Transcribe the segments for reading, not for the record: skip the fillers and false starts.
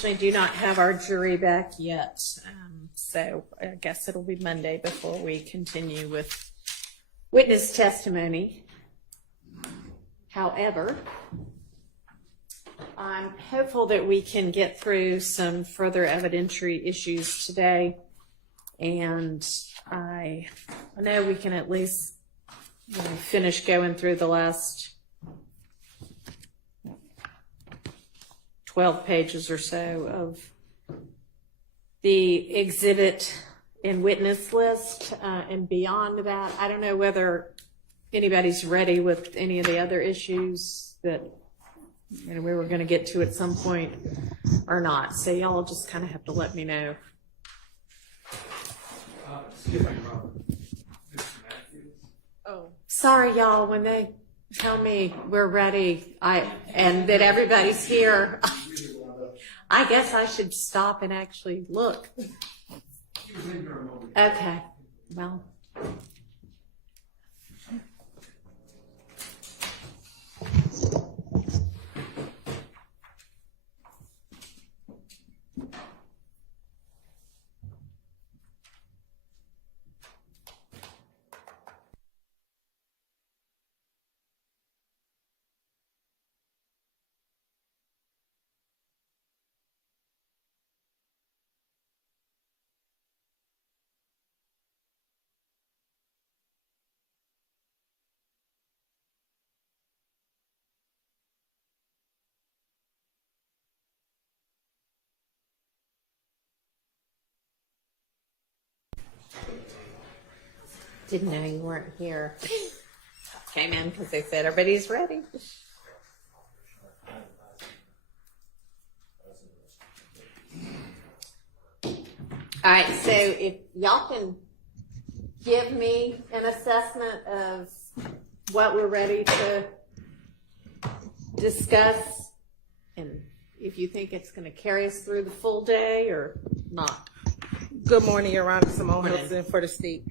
We do not have our jury back yet, so I guess it'll be Monday before we continue with witness testimony. However, I'm hopeful that we can get through some further evidentiary issues today, and I know we can at least finish going through the last 12 pages or so of the exhibit and witness list, and beyond that, I don't know whether anybody's ready with any of the other issues that we were going to get to at some point or not. So y'all just kind of have to let me know. Oh, sorry, y'all. When they tell me we're ready, and that everybody's here, I guess I should stop and actually look. Okay. Well. Didn't know you weren't here. Came in because they said everybody's ready. All right, so if y'all can give me an assessment of what we're ready to discuss, and if you think it's going to carry us through the full day or not. Good morning, Your Honor. Simone Hilton for the state.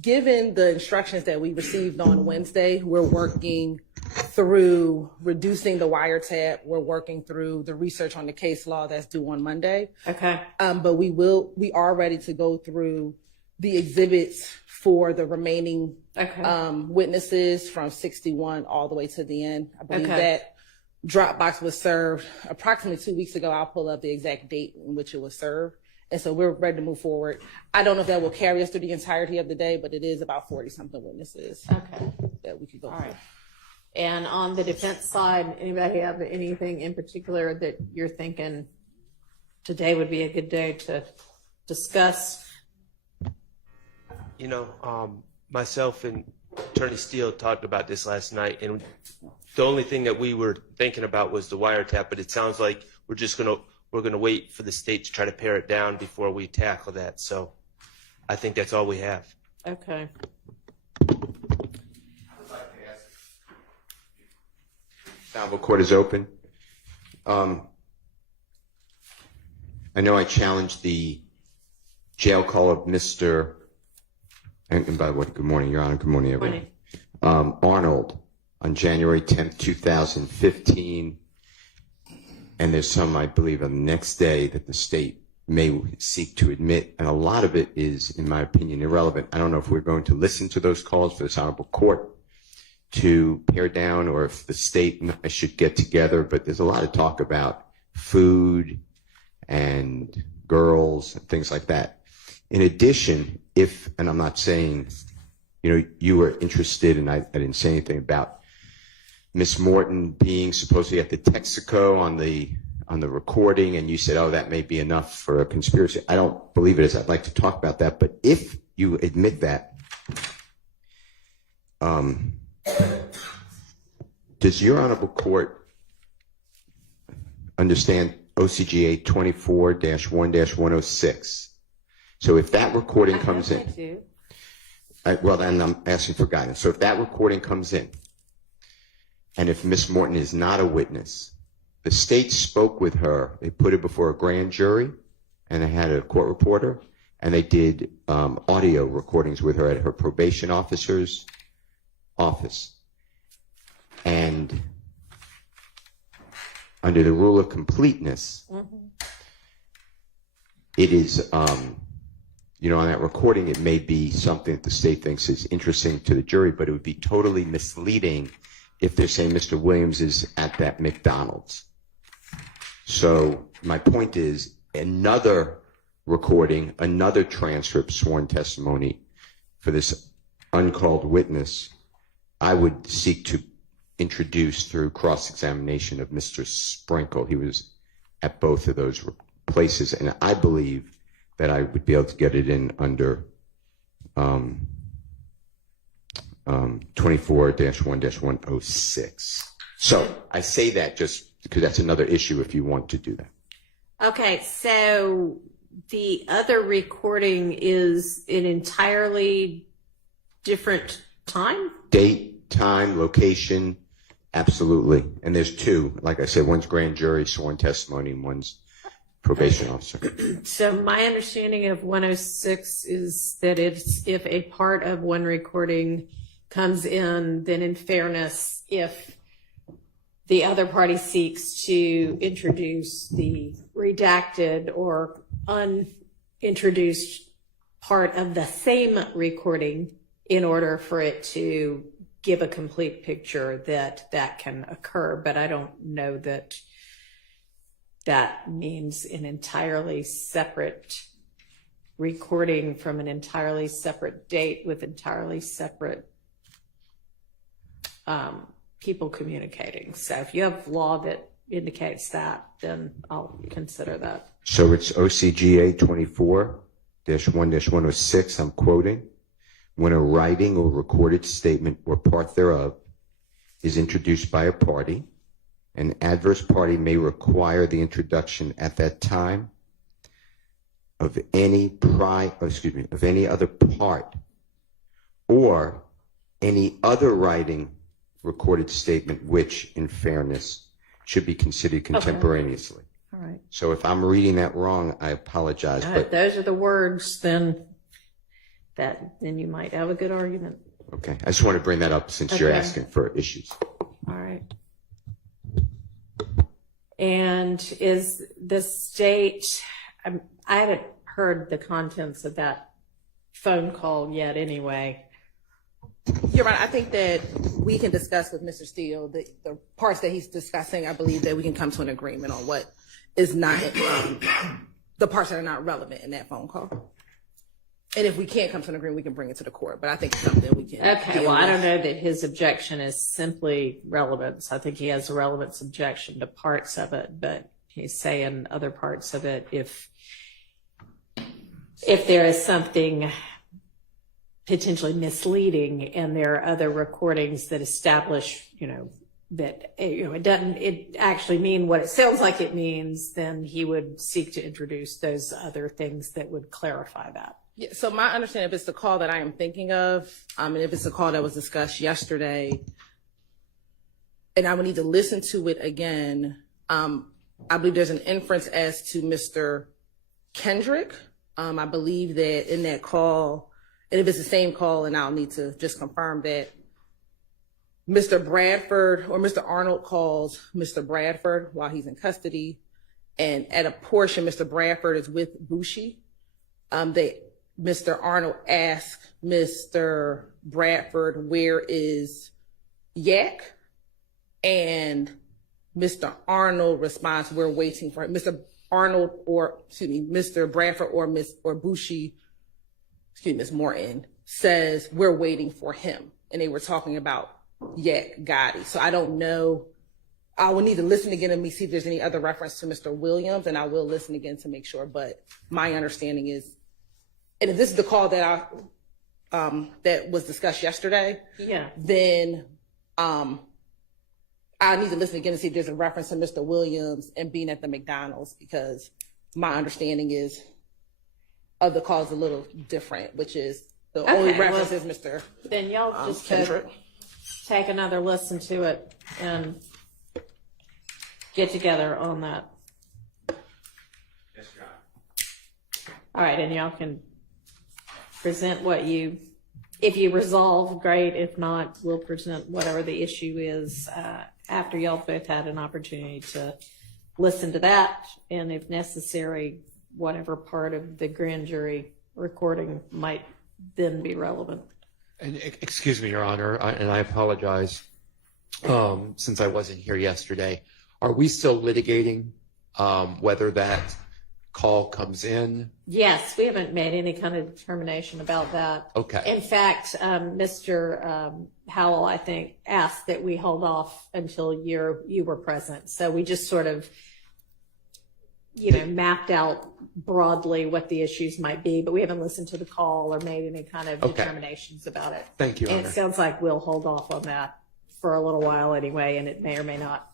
Given the instructions that we received on Wednesday, we're working through reducing the wiretap. We're working through the research on the case law that's due on Monday. Okay. But we are ready to go through the exhibits for the remaining witnesses from 61 all the way to the end. I believe that Dropbox was served approximately 2 weeks ago. I'll pull up the exact date in which it was served. And so we're ready to move forward. I don't know if that will carry us through the entirety of the day, but it is about 40-something witnesses that we could go through. Right. And on the defense side, anybody have anything in particular that you're thinking today would be a good day to discuss? Myself and Attorney Steele talked about this last night, and the only thing that we were thinking about was the wiretap, but it sounds like we're going to wait for the state to try to pare it down before we tackle that. So I think that's all we have. Okay. Honorable court is open. I know I challenged the jail call of Mr. And by the way, good morning, Your Honor. Good morning, everyone. Morning. Arnold on January 10th, 2015. And there's some, I believe, on the next day that the state may seek to admit, and a lot of it is, in my opinion, irrelevant. I don't know if we're going to listen to those calls for this honorable court to pare down, or if the state should get together, but there's a lot of talk about food and girls and things like that. In addition, and I'm not saying, you were interested, and I didn't say anything about Miss Morton being supposedly at the Texaco on the recording, and you said, oh, that may be enough for a conspiracy. I don't believe it is. I'd like to talk about that. But if you admit that, does your honorable court understand OCGA 24-1-106? So if that recording comes in, well, then I'm asking for guidance. So if that recording comes in, and if Miss Morton is not a witness, the state spoke with her. They put it before a grand jury, and they had a court reporter, and they did audio recordings with her at her probation officer's office. And under the rule of completeness, it is, you know, on that recording, it may be something that the state thinks is interesting to the jury, but it would be totally misleading if they're saying Mr. Williams is at that McDonald's. So my point is, another recording, another transcript, sworn testimony for this uncalled witness, I would seek to introduce through cross-examination of Mr. Sprinkle. He was at both of those places, and I believe that I would be able to get it in under 24-1-106. So I say that just because that's another issue if you want to do that. Okay, so the other recording is an entirely different time? Date, time, location, absolutely. And there's two. Like I said, one's grand jury sworn testimony and one's probation officer. So my understanding of 106 is that if a part of one recording comes in, then in fairness, if the other party seeks to introduce the redacted or unintroduced part of the same recording in order for it to give a complete picture, that can occur. But I don't know that that means an entirely separate recording from an entirely separate date with entirely separate people communicating. So if you have law that indicates that, then I'll consider that. So it's OCGA 24-1-106, I'm quoting, when a writing or recorded statement or part thereof is introduced by a party, an adverse party may require the introduction at that time of any other part or any other writing, recorded statement which, in fairness, should be considered contemporaneously. All right. So if I'm reading that wrong, I apologize. But those are the words, then you might have a good argument. okay, I just want to bring that up since you're asking for issues. All right. And is the state, I haven't heard the contents of that phone call yet anyway. You're right. I think that we can discuss with Mr. Steele the parts that he's discussing. I believe that we can come to an agreement on what is not, the parts that are not relevant in that phone call. And if we can't come to an agreement, we can bring it to the court. But I think it's something we can. Okay, well, I don't know that his objection is simply relevance. I think he has a relevance objection to parts of it, but he's saying other parts of it, if there is something potentially misleading and there are other recordings that establish, that, it doesn't, it actually mean what it sounds like it means, then he would seek to introduce those other things that would clarify that. Yeah, so my understanding, if it's the call that I am thinking of, and if it's the call that was discussed yesterday, and I would need to listen to it again, I believe there's an inference as to Mr. Kendrick. I believe that in that call, and if it's the same call, and I'll need to just confirm that Mr. Bradford or Mr. Arnold calls Mr. Bradford while he's in custody, and at a portion, Mr. Bradford is with Bushi. Mr. Arnold asked Mr. Bradford, where is Yak? And Mr. Arnold responds, we're waiting for him. Mr. Bradford or Bushi, Ms. Morton, says, we're waiting for him. And they were talking about Yak Gotti. So I don't know. I will need to listen again and see if there's any other reference to Mr. Williams, and I will listen again to make sure. But my understanding is, and if this is the call that that was discussed yesterday, then I need to listen again and see if there's a reference to Mr. Williams and being at the McDonald's, because my understanding is of the call is a little different, which is the only reference is Mr. Then y'all just Kendrick. Take another listen to it and get together on that. Yes, John. All right, and y'all can present if you resolve, great. If not, we'll present whatever the issue is after y'all both had an opportunity to listen to that, and if necessary, whatever part of the grand jury recording might then be relevant. And excuse me, Your Honor, and I apologize since I wasn't here yesterday. Are we still litigating whether that call comes in? Yes, we haven't made any kind of determination about that. Okay. In fact, Mr. Howell, I think, asked that we hold off until you were present. So we just sort of, mapped out broadly what the issues might be, but we haven't listened to the call or made any kind of determinations about it. Thank you, Your And Honor. it sounds like we'll hold off on that for a little while anyway, and it may or may not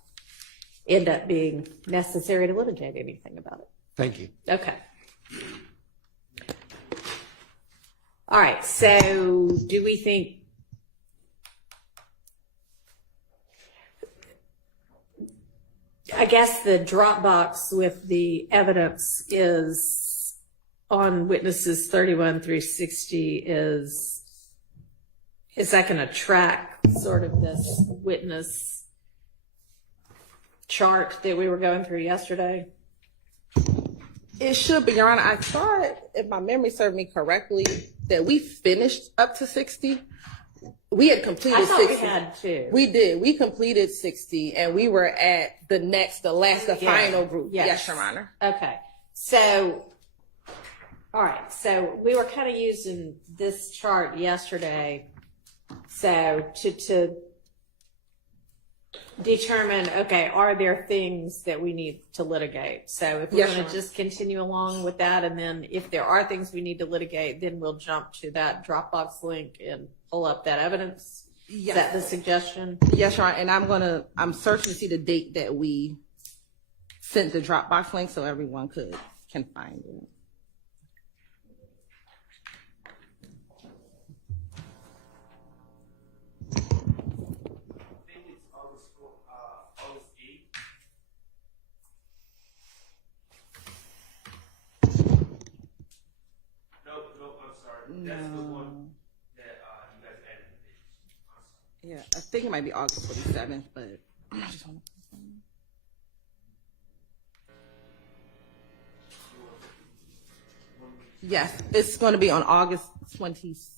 end up being necessary to litigate anything about it. Thank you. Okay. All right. So do we think I guess the Dropbox with the evidence is on witnesses 31 through 60 is that going to track sort of this witness chart that we were going through yesterday? It should be, Your Honor. I thought, if my memory served me correctly, that we finished up to 60. We had completed 60. I thought we had too. We did. We completed 60, and we were at the final group. Yes, Your Honor. Okay. So, all right. So we were kind of using this chart yesterday. So to determine, okay, are there things that we need to litigate? So if we're going to just continue along with that, and then if there are things we need to litigate, then we'll jump to that Dropbox link and pull up that evidence. Yes. Is that the suggestion? Yes, Your Honor. And I'm searching to see the date that we sent the Dropbox link so everyone can find it. That's the one that you guys added to the page. Yeah, I think it might be August 27th, but I just want to. Yes, it's going to be on August 20th.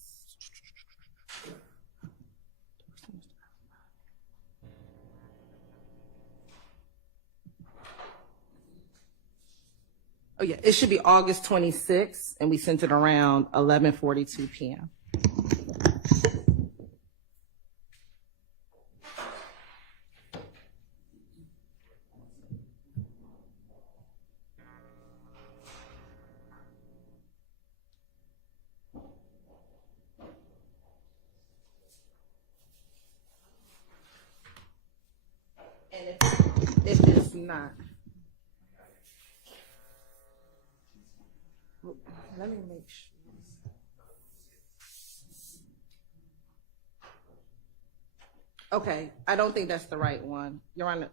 Oh yeah, it should be August 26th, and we sent it around 11:42 p.m. And if it's not. Let me make sure. Okay, I don't think that's the right one. You're on the.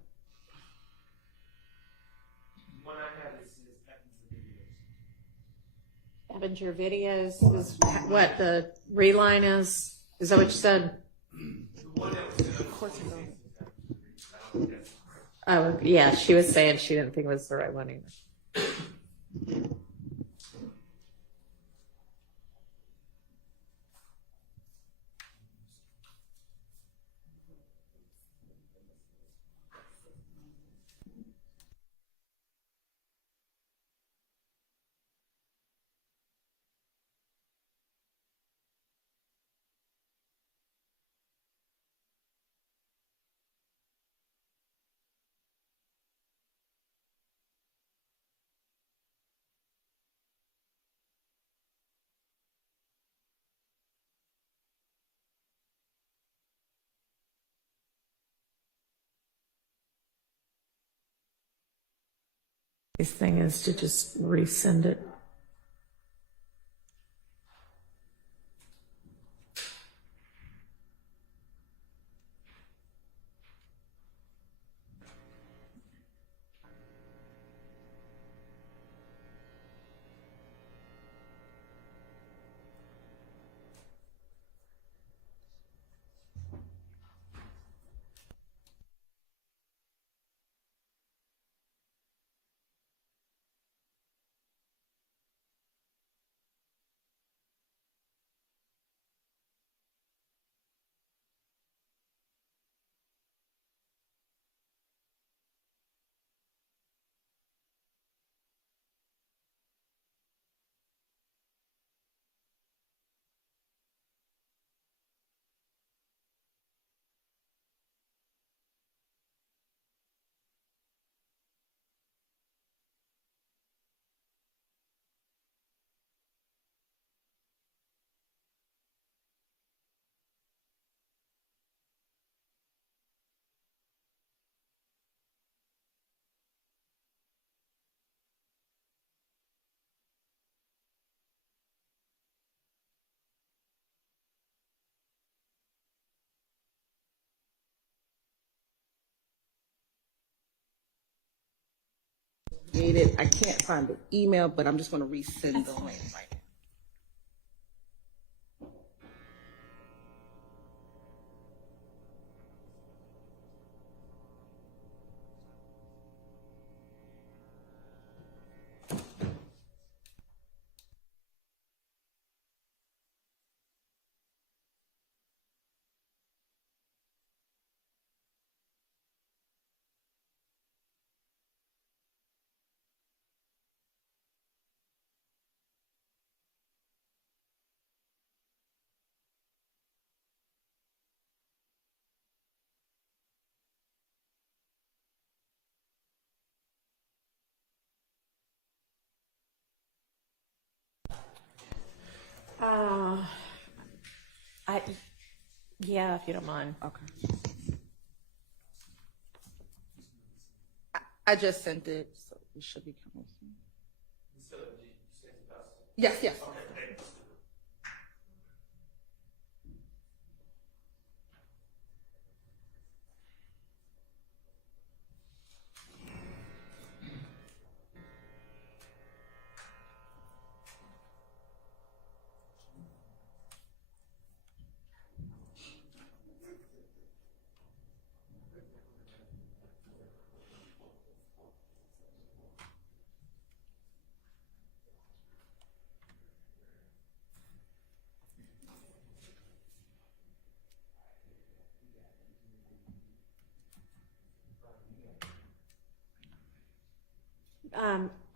One I have is Evidentiary videos is what the reline is. Is that what you said? Of course you don't. Oh, yeah. She was saying she didn't think it was the right one either. This thing is to just resend it. I can't find the email, but I'm just going to resend the link right now. Yeah, if you don't mind. Okay. I just sent it, so it should be coming soon. Yes, yes.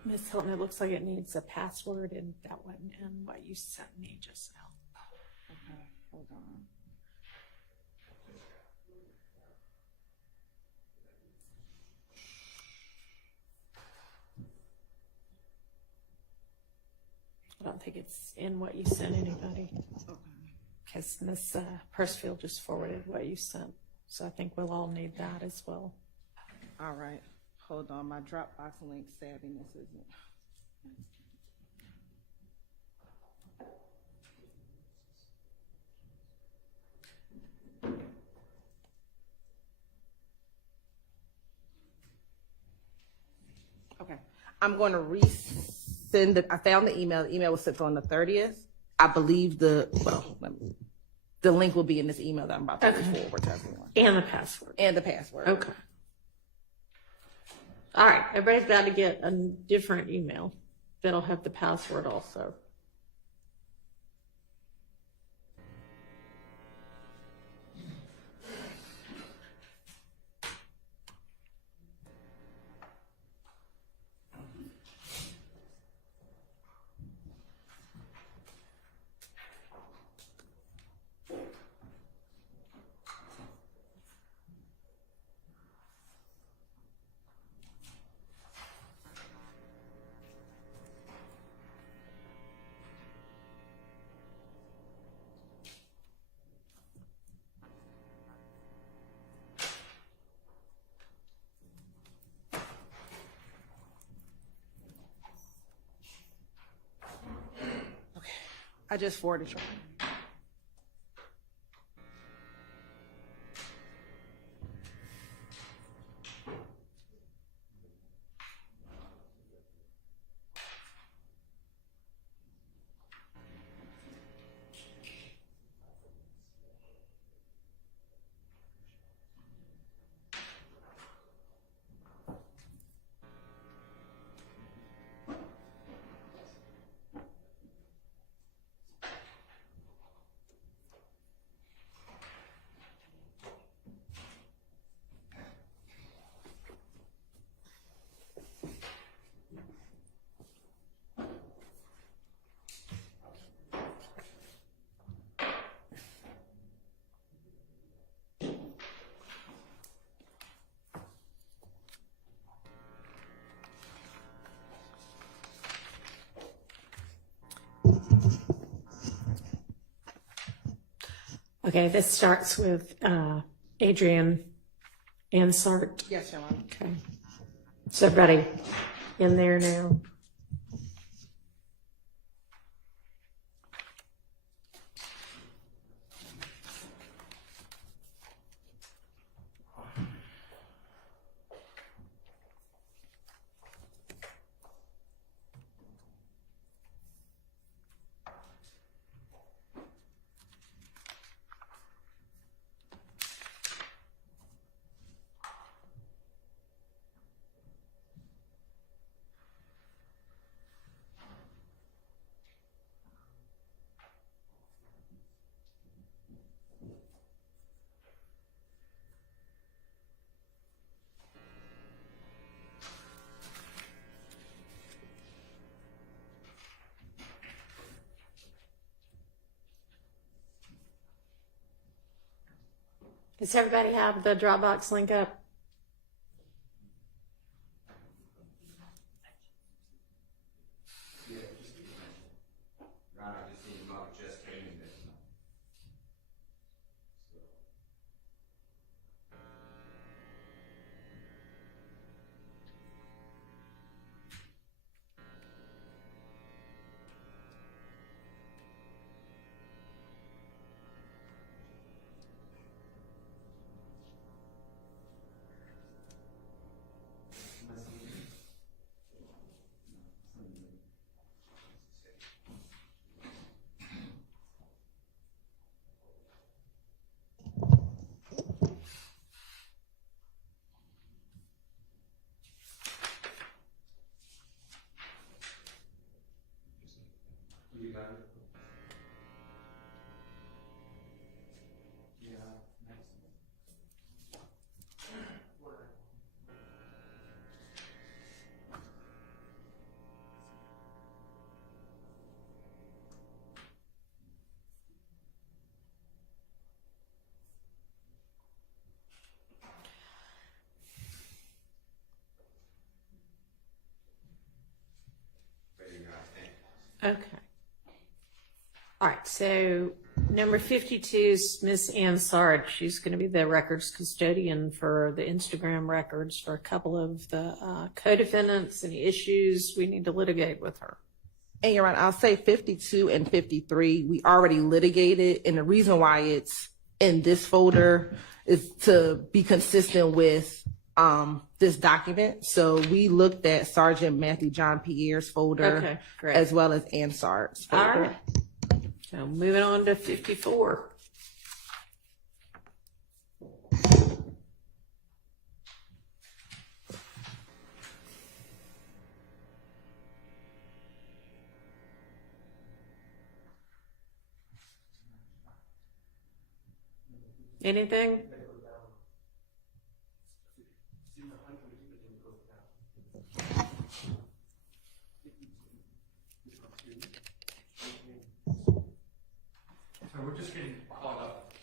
Ms. Hilton, it looks like it needs a password, and that wasn't in what you sent me just now. Okay, hold on. I don't think it's in what you sent anybody. Okay. Because Ms. Persfield just forwarded what you sent. So I think we'll all need that as well. All right. Hold on. My Dropbox link savviness isn't. Okay. I'm going to resend it. I found the email. The email was sent on the 30th. I believe the link will be in this email that I'm about to forward to everyone. And the password. And the password. Okay. All right. Everybody's got to get a different email that'll have the password also. I just forwarded you. Okay, this starts with Adrian Ansart. Yes, Your Honor. Okay. Is everybody in there now? Does everybody have the Dropbox link up? Okay. All right, so number 52 is Miss Ann Sard. She's going to be the records custodian for the Instagram records for a couple of the co-defendants. Any issues we need to litigate with her? And Your Honor, I'll say 52 and 53, we already litigated, and the reason why it's in this folder is to be consistent with this document. So we looked at Sergeant Matthew John Pierre's folder, Okay, great. as well as Ann Sard's folder. All right. So moving on to 54. Anything? So we're just getting caught up.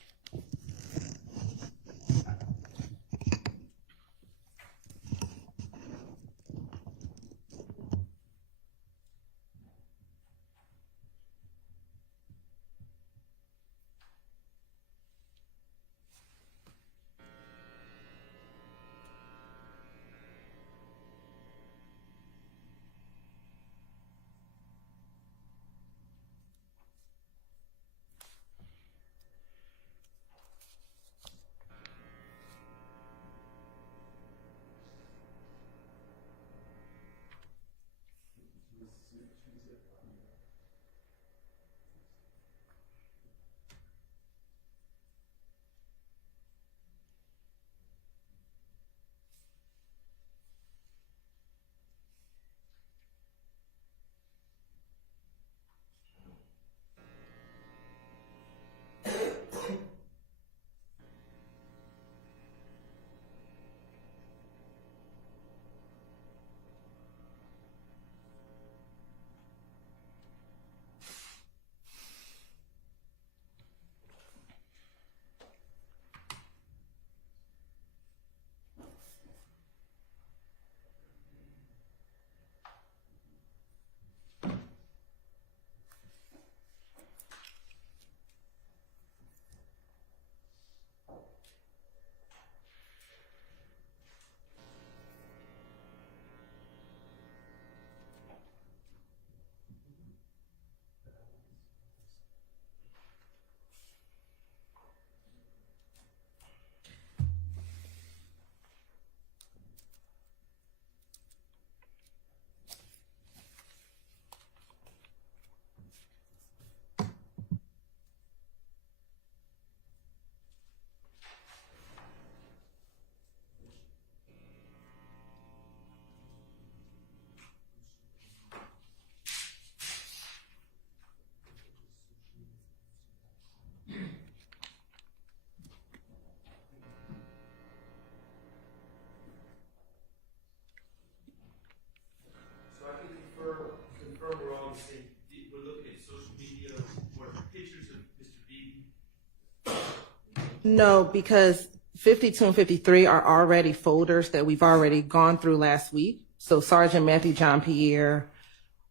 No, because 52 and 53 are already folders that we've already gone through last week. So Sergeant Matthew John Pierre,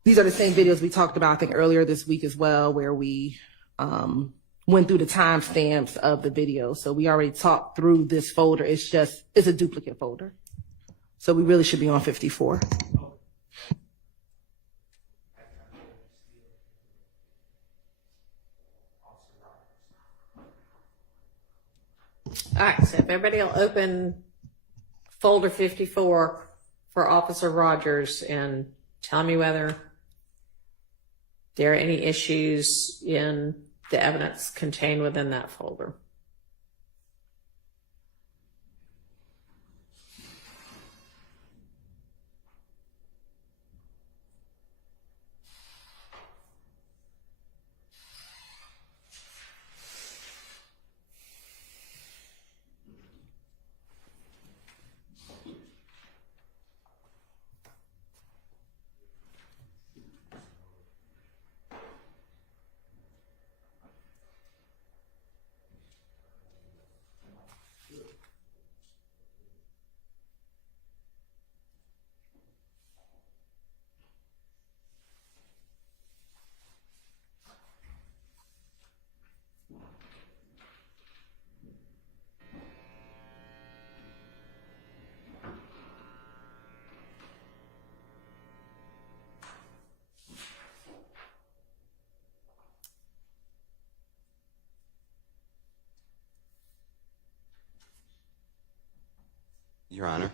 these are the same videos we talked about, I think, earlier this week as well, where we went through the timestamps of the video. So we already talked through this folder. It's a duplicate folder. So we really should be on 54. All right, so if everybody will open folder 54 for Officer Rogers and tell me whether there are any issues in the evidence contained within that folder. Your Honor,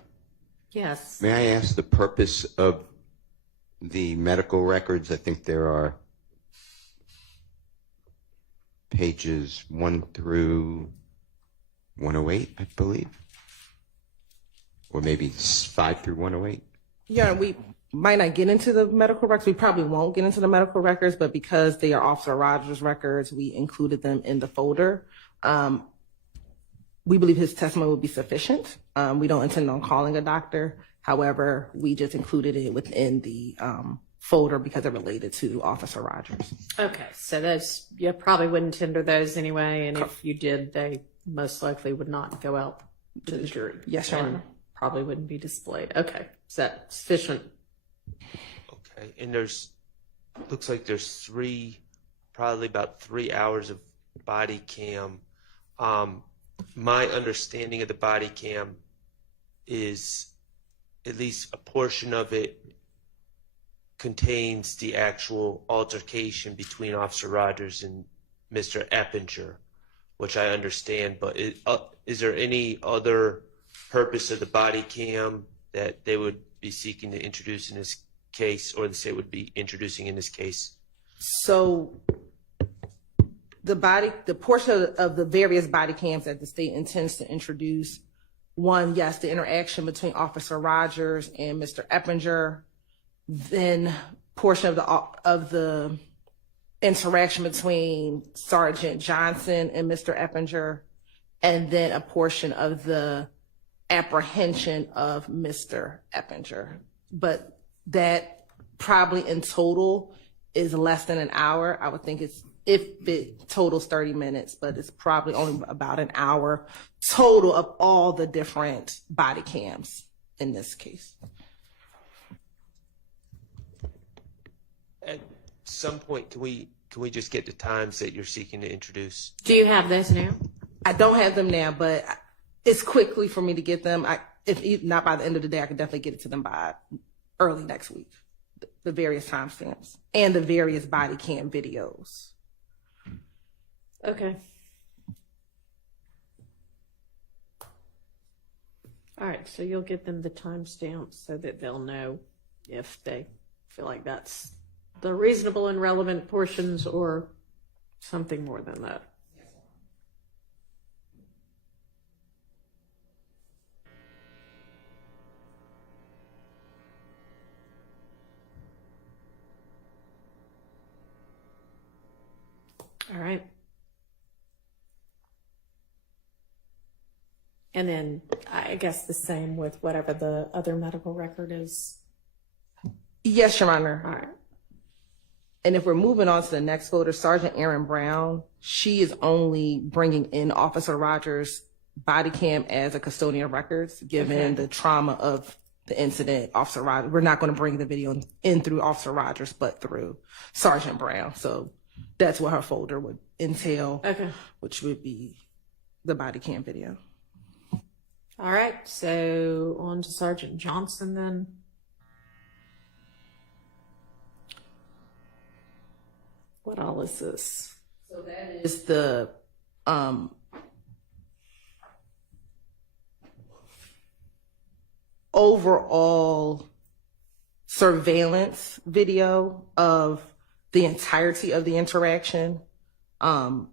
Yes. may I ask the purpose of the medical records? I think there are pages 1 through 108, I believe, or maybe 5 through 108. Yeah, we might not get into the medical records. We probably won't get into the medical records, but because they are Officer Rogers records, we included them in the folder. We believe his testimony will be sufficient. We don't intend on calling a doctor. However, we just included it within the folder because it related to Officer Rogers. Okay, so those, you probably wouldn't tender those anyway, and if you did, they most likely would not go out to the jury. Yes, Your and Honor. probably wouldn't be displayed. Okay, is that sufficient? Okay, and looks like there's probably about 3 hours of body cam. My understanding of the body cam is at least a portion of it contains the actual altercation between Officer Rogers and Mr. Eppinger, which I understand, but is there any other purpose of the body cam that they would be seeking to introduce in this case, or the state would be introducing in this case? So the portion of the various body cams that the state intends to introduce, one, yes, the interaction between Officer Rogers and Mr. Eppinger, then portion of the interaction between Sergeant Johnson and Mr. Eppinger, and then a portion of the apprehension of Mr. Eppinger. But that probably in total is less than an hour. I would think if it totals 30 minutes, but it's probably only about an hour total of all the different body cams in this case. At some point, can we just get the times that you're seeking to introduce? Do you have those now? I don't have them now, but it's quickly for me to get them. If not by the end of the day, I can definitely get it to them by early next week. The various timestamps and the various body cam videos. Okay. All right, so you'll get them the timestamps so that they'll know if they feel like that's the reasonable and relevant portions or something more than that. All right. And then I guess the same with whatever the other medical record is. Yes, Your Honor. All right. And if we're moving on to the next folder, Sergeant Erin Brown, she is only bringing in Officer Rogers' body cam as a custodian of records, given the trauma of the incident. Officer Rogers, we're not going to bring the video in through Officer Rogers, but through Sergeant Brown. So that's what her folder would entail, which would be the body cam video. All right, so on to Sergeant Johnson then. What all is this? So that is the overall surveillance video of the entirety of the interaction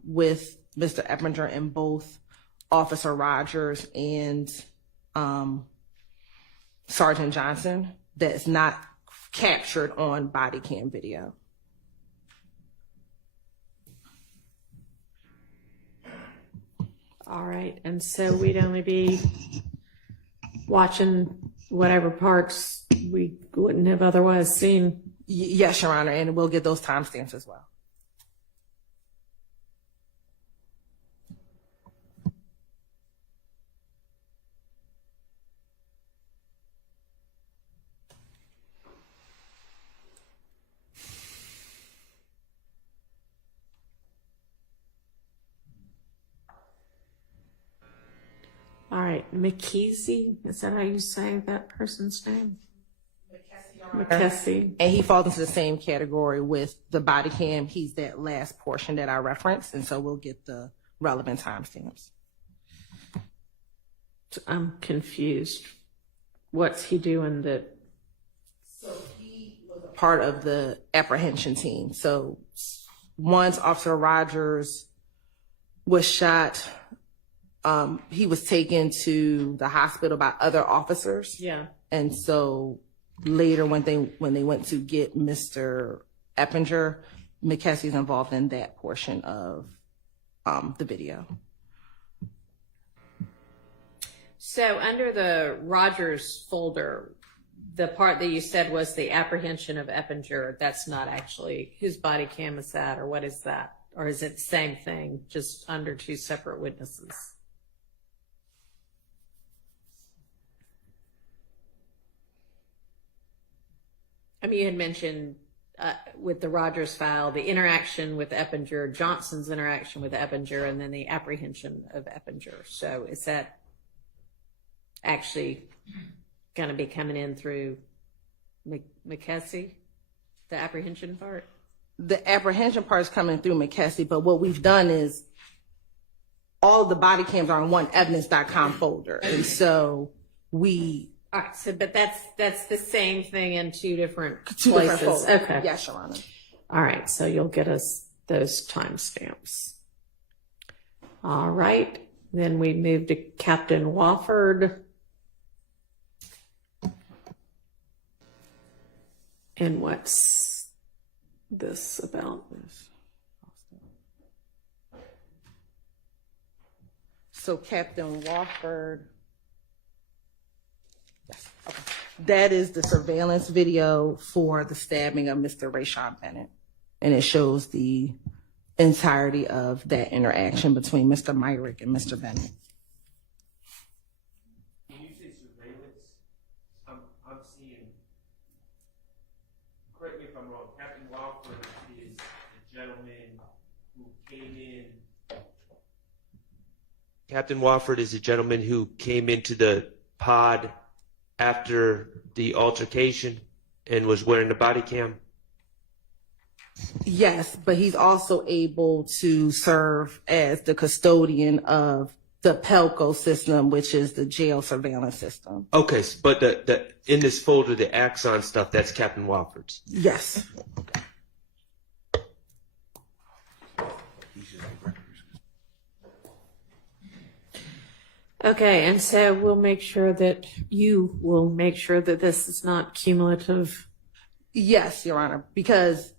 with Mr. Eppinger and both Officer Rogers and Sergeant Johnson that's not captured on body cam video. All right, and so we'd only be watching whatever parts we wouldn't have otherwise seen. Yes, Your Honor, and we'll get those timestamps as well. All right, McKessie, is that how you say that person's name? McKessie. And he falls into the same category with the body cam. He's that last portion that I referenced, and so we'll get the relevant timestamps. I'm confused. What's he doing that? So he was a part of the apprehension team. So once Officer Rogers was shot, he was taken to the hospital by other officers. Yeah. And so later when they went to get Mr. Eppinger, McKessie's involved in that portion of the video. So under the Rogers folder, the part that you said was the apprehension of Eppinger, that's not actually, whose body cam is that, or what is that? Or is it the same thing, just under two separate witnesses? I mean, you had mentioned with the Rogers file, the interaction with Eppinger, Johnson's interaction with Eppinger, and then the apprehension of Eppinger. So is that actually going to be coming in through McKessie, the apprehension part? The apprehension part is coming through McKessie, but what we've done is all of the body cams are in one evidence.com folder. And so we... All right, so but that's the same thing in two different Two places. different folders. Okay. Yes, Your Honor. All right, so you'll get us those timestamps. All right, then we move to Captain Wofford. And what's this about? So Captain Wofford, yes, okay. That is the surveillance video for the stabbing of Mr. Rayshawn Bennett. And it shows the entirety of that interaction between Mr. Myrick and Mr. Bennett. When you say surveillance, I'm seeing, correct me if I'm wrong, Captain Wofford is the gentleman who came in. Captain Wofford is a gentleman who came into the pod after the altercation and was wearing the body cam? Yes, but he's also able to serve as the custodian of the Pelco system, which is the jail surveillance system. Okay, but the in this folder, the Axon stuff, that's Captain Wofford's. Yes. Okay, and so we'll make sure that you will make sure that this is not cumulative. Yes, Your Honor, because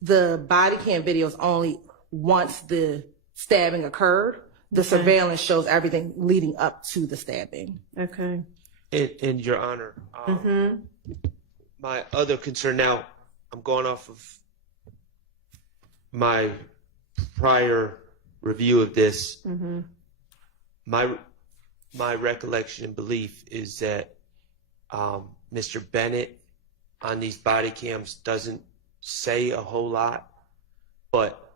the body cam video is only once the stabbing occurred. The surveillance shows everything leading up to the stabbing. Okay. And Your Honor, my other concern now, I'm going off of my prior review of this, my recollection and belief is that Mr. Bennett on these body cams doesn't say a whole lot, but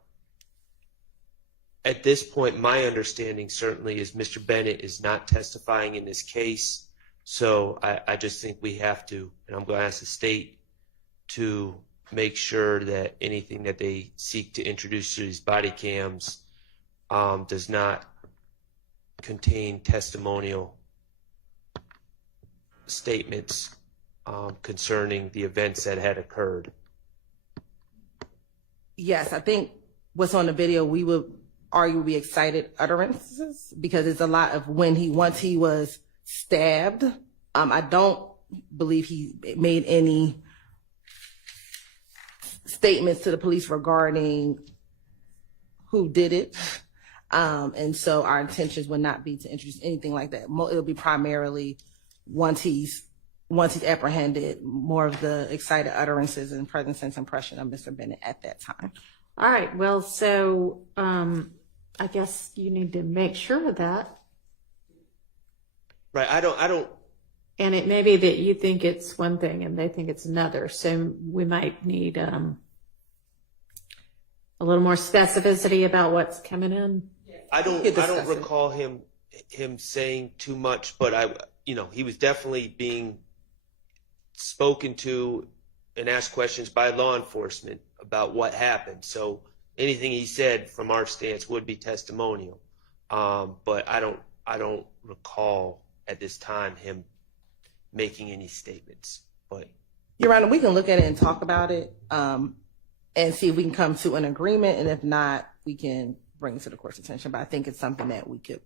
at this point, my understanding certainly is Mr. Bennett is not testifying in this case. So I just think we have to, and I'm going to ask the state to make sure that anything that they seek to introduce to these body cams does not contain testimonial statements concerning the events that had occurred. Yes, I think what's on the video, we would argue be excited utterances because it's a lot of once he was stabbed. I don't believe he made any statements to the police regarding who did it. And so our intentions would not be to introduce anything like that. It'll be primarily once he's apprehended, more of the excited utterances and present sense impression of Mr. Bennett at that time. All right. Well, so I guess you need to make sure of that. Right. I don't. And it may be that you think it's one thing and they think it's another. So we might need a little more specificity about what's coming in. I don't recall him saying too much, but he was definitely being spoken to and asked questions by law enforcement about what happened. So anything he said from our stance would be testimonial. But I don't recall at this time him making any statements. But Your Honor, we can look at it and talk about it and see if we can come to an agreement. And if not, we can bring it to the court's attention. But I think it's something that we could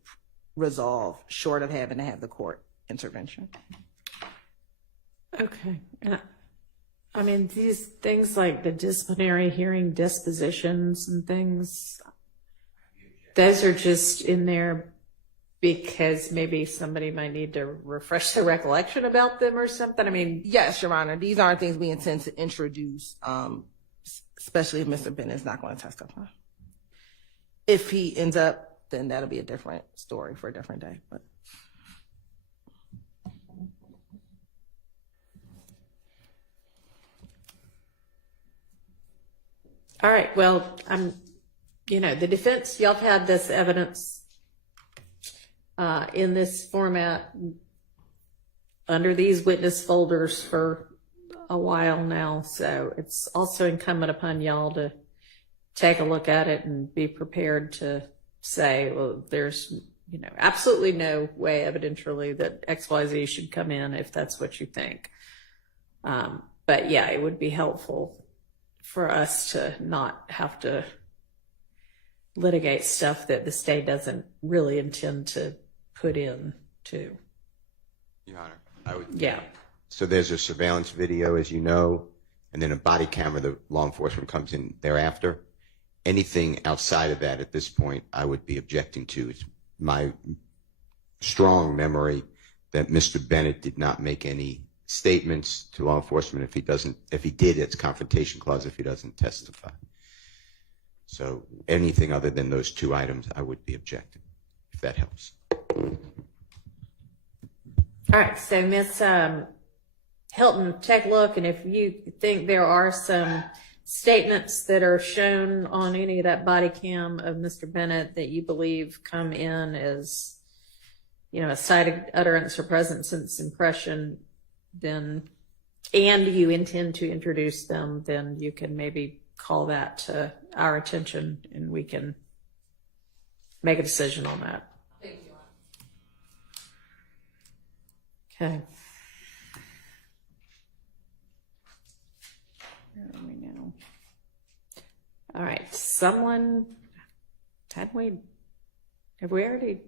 resolve short of having to have the court intervention. Okay. I mean, these things like the disciplinary hearing dispositions and things, those are just in there because maybe somebody might need to refresh their recollection about them or something. I mean, yes, Your Honor, these aren't things we intend to introduce, especially if Mr. Bennett is not going to testify. If he ends up, then that'll be a different story for a different day. But all right. Well, the defense, y'all have had this evidence in this format under these witness folders for a while now. So it's also incumbent upon y'all to take a look at it and be prepared to say, well, there's, absolutely no way evidentially that XYZ should come in if that's what you think. But yeah, it would be helpful for us to not have to litigate stuff that the state doesn't really intend to put in to. Your Honor, I would. Yeah. So there's a surveillance video, as you know, and then a body camera. The law enforcement comes in thereafter. Anything outside of that at this point, I would be objecting to. It's my strong memory that Mr. Bennett did not make any statements to law enforcement. If he did, it's confrontation clause if he doesn't testify. So anything other than those two items, I would be objecting, if that helps. All right, so Ms. Hilton, take a look, and if you think there are some statements that are shown on any of that body cam of Mr. Bennett that you believe come in as, a cited utterance or present sense impression, then, and you intend to introduce them, then you can maybe call that to our attention and we can make a decision on that. thank you. Okay. Where are we now? All right, have we already?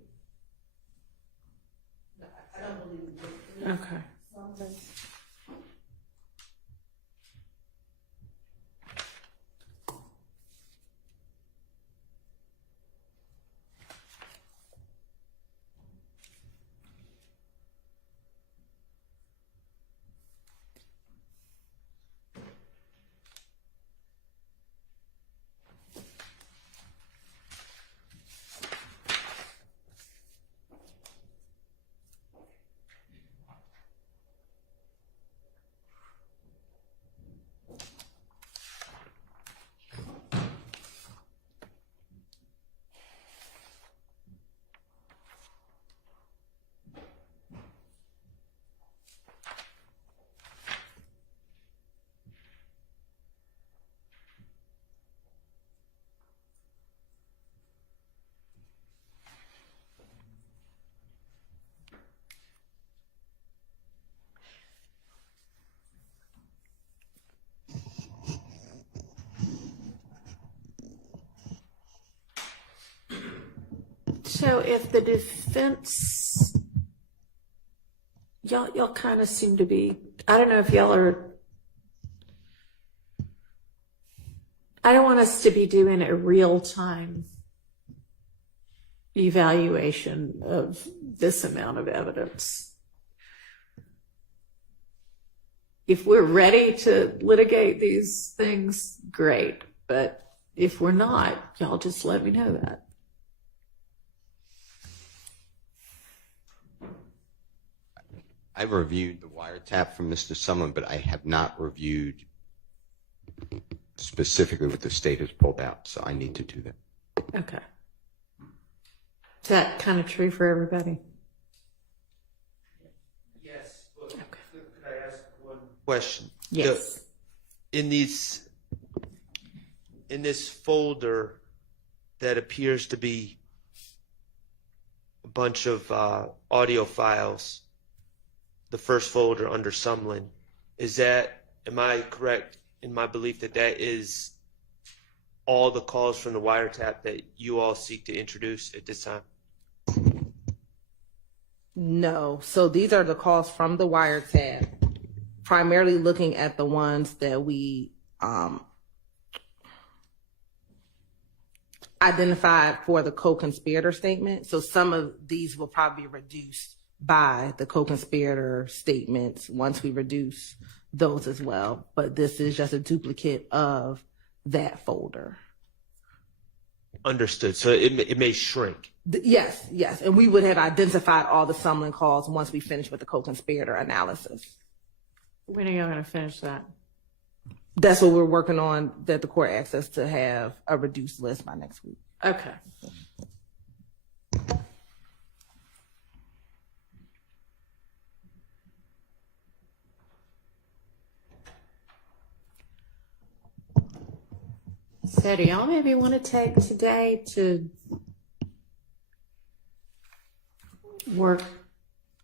I don't believe it. Okay. So if the defense, y'all kind of seem to be, I don't know if y'all are, I don't want us to be doing a real-time evaluation of this amount of evidence. If we're ready to litigate these things, great. But if we're not, y'all just let me know that. I've reviewed the wiretap from Mr. Sumlin, but I have not reviewed specifically what the state has pulled out, so I need to do that. Okay. Is that kind of true for everybody? Yes. Well, Okay. could I ask one question? Yes. In this folder that appears to be a bunch of audio files, the first folder under Sumlin, am I correct in my belief that that is all the calls from the wiretap that you all seek to introduce at this time? No. So these are the calls from the wiretap, primarily looking at the ones that we identified for the co-conspirator statement. So some of these will probably be reduced by the co-conspirator statements once we reduce those as well. But this is just a duplicate of that folder. Understood. So it may shrink. Yes. And we would have identified all the Sumlin calls once we finish with the co-conspirator analysis. When are you going to finish that? That's what we're working on, that the court asks us to have a reduced list by next week. Okay. So do y'all maybe want to take today to work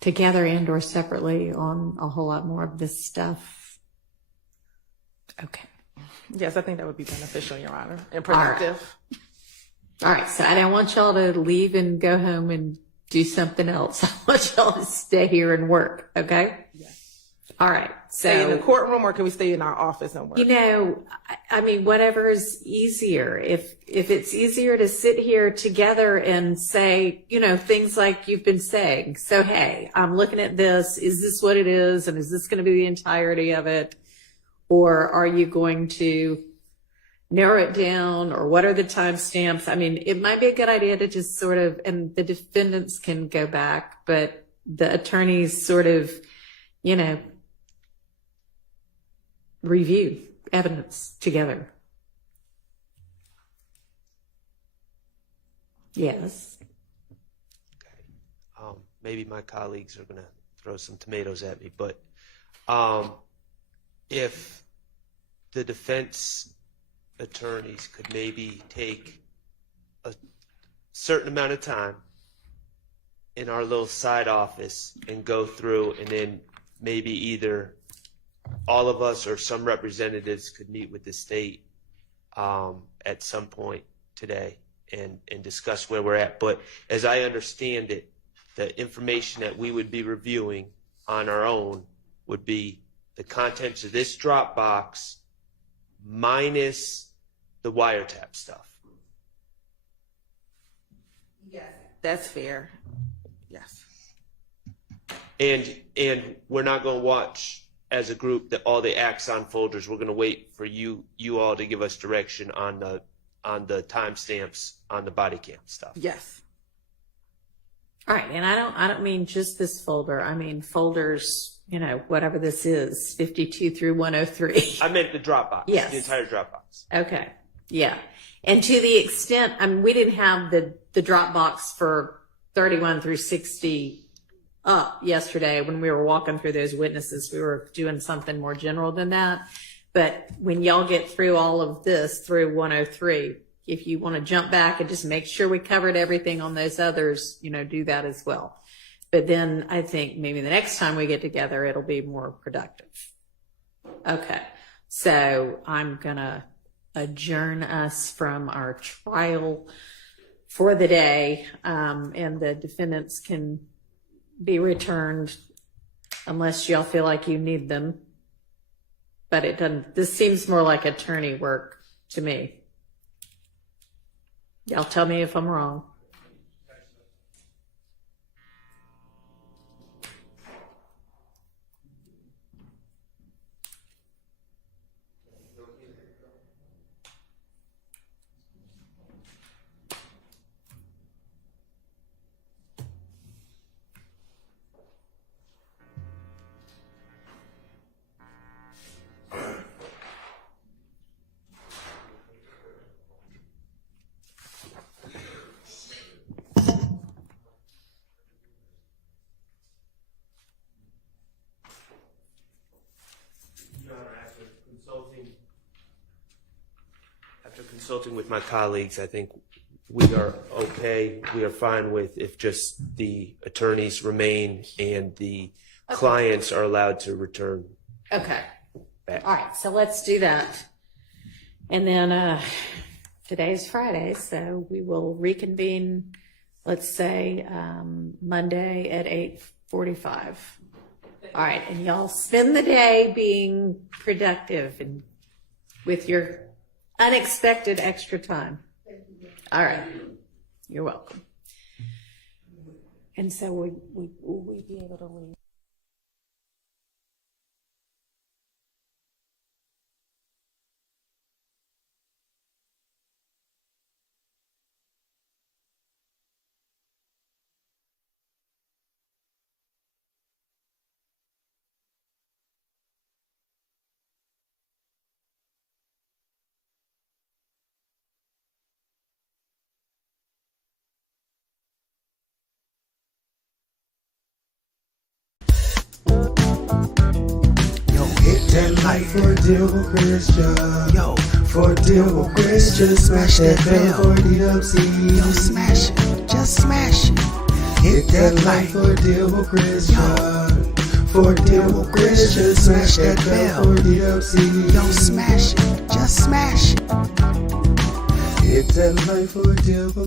together and or separately on a whole lot more of this stuff? Okay. Yes, I think that would be beneficial, Your Honor, and productive. All right. So I don't want y'all to leave and go home and do something else. I want y'all to stay here and work. Okay? Yes. All right. So Stay in the courtroom, or can we stay in our office and work? You know, I mean, whatever is easier. If it's easier to sit here together and say, you know, things like you've been saying. So, hey, I'm looking at this. Is this what it is? And is this going to be the entirety of it? Or are you going to narrow it down? Or what are the timestamps? I mean, it might be a good idea to just sort of, and the defendants can go back, but the attorneys sort of, you know, review evidence together. Yes. Okay. Maybe my colleagues are going to throw some tomatoes at me, but if the defense attorneys could maybe take a certain amount of time in our little side office and go through, and then maybe either all of us or some representatives could meet with the state at some point today and discuss where we're at. But as I understand it, the information that we would be reviewing on our own would be the contents of this Dropbox minus the wiretap stuff. Yes, that's fair. Yes. And we're not going to watch as a group that all the Axon folders. We're going to wait for you all to give us direction on the timestamps on the body cam stuff. Yes. All right, and I don't mean just this folder. I mean folders, you know, whatever this is, 52 through 103. I meant the Dropbox. Yes. The entire Dropbox. Okay. Yeah. And to the extent, I mean, we didn't have the Dropbox for 31 through 60 up yesterday when we were walking through those witnesses. We were doing something more general than that. But when y'all get through all of this through 103, if you want to jump back and just make sure we covered everything on those others, you know, do that as well. But then I think maybe the next time we get together, it'll be more productive. Okay. So I'm going to adjourn us from our trial for the day, and the defendants can be returned unless y'all feel like you need them. But it doesn't, this seems more like attorney work to me. Y'all tell me if I'm wrong. After consulting with my colleagues, I think we are okay. We are fine with if just the attorneys remain and the clients are allowed to return. Okay. Back. All right, so let's do that. And then today is Friday, so we will reconvene, let's say, Monday at 8:45. All right, and y'all spend the day being productive and with your unexpected extra time. All right, you're welcome. And so will we be able to leave? That light for deal with Christian. Yo, for deal with Christian. Smash that bell for DWC. Yo, smash it, just smash it. Hit that light for deal with Christian. For deal with Christian. Smash that bell for DWC. Yo, smash it, just smash it. Hit that light for deal with